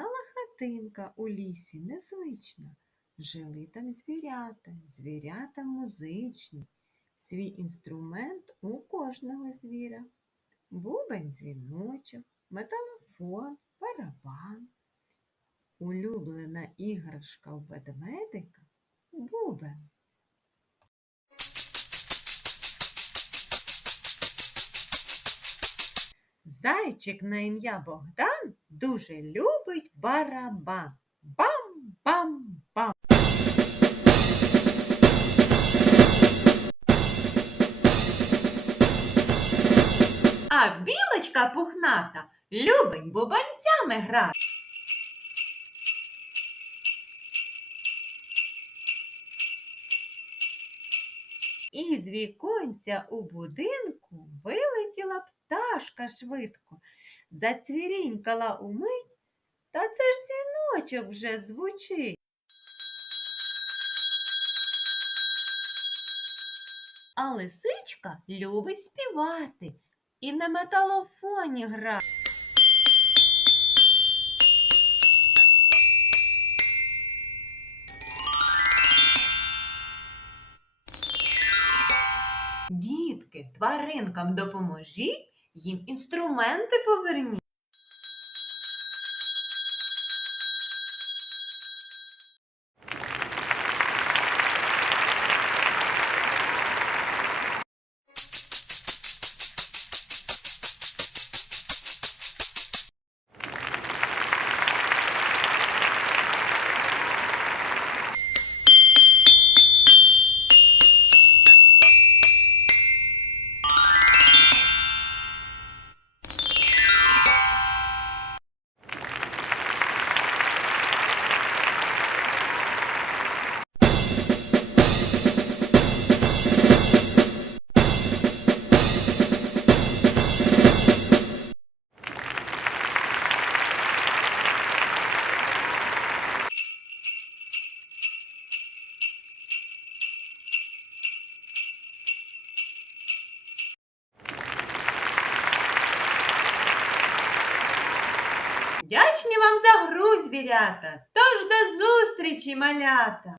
хатинка у лісі незвична. Жили там звірята, звірята музичні. Свій інструмент у кожного звіра. Бубен дзвіночок, металофон, барабан. Улюблена іграшка у ведмедика бубен. Зайчик на ім'я Богдан дуже любить барабан. Бам-бам-бам. А білочка пухната любить бубанцями грати. Із віконця у будинку вилетіла пташка швидко, зацвірінькала умить, та це ж дзвіночок вже звучить. А лисичка любить співати і на металофоні грати. Дітки, тваринкам допоможіть, їм інструменти поверніть. Вдячні вам за гру, звірята. Тож до зустрічі, малята!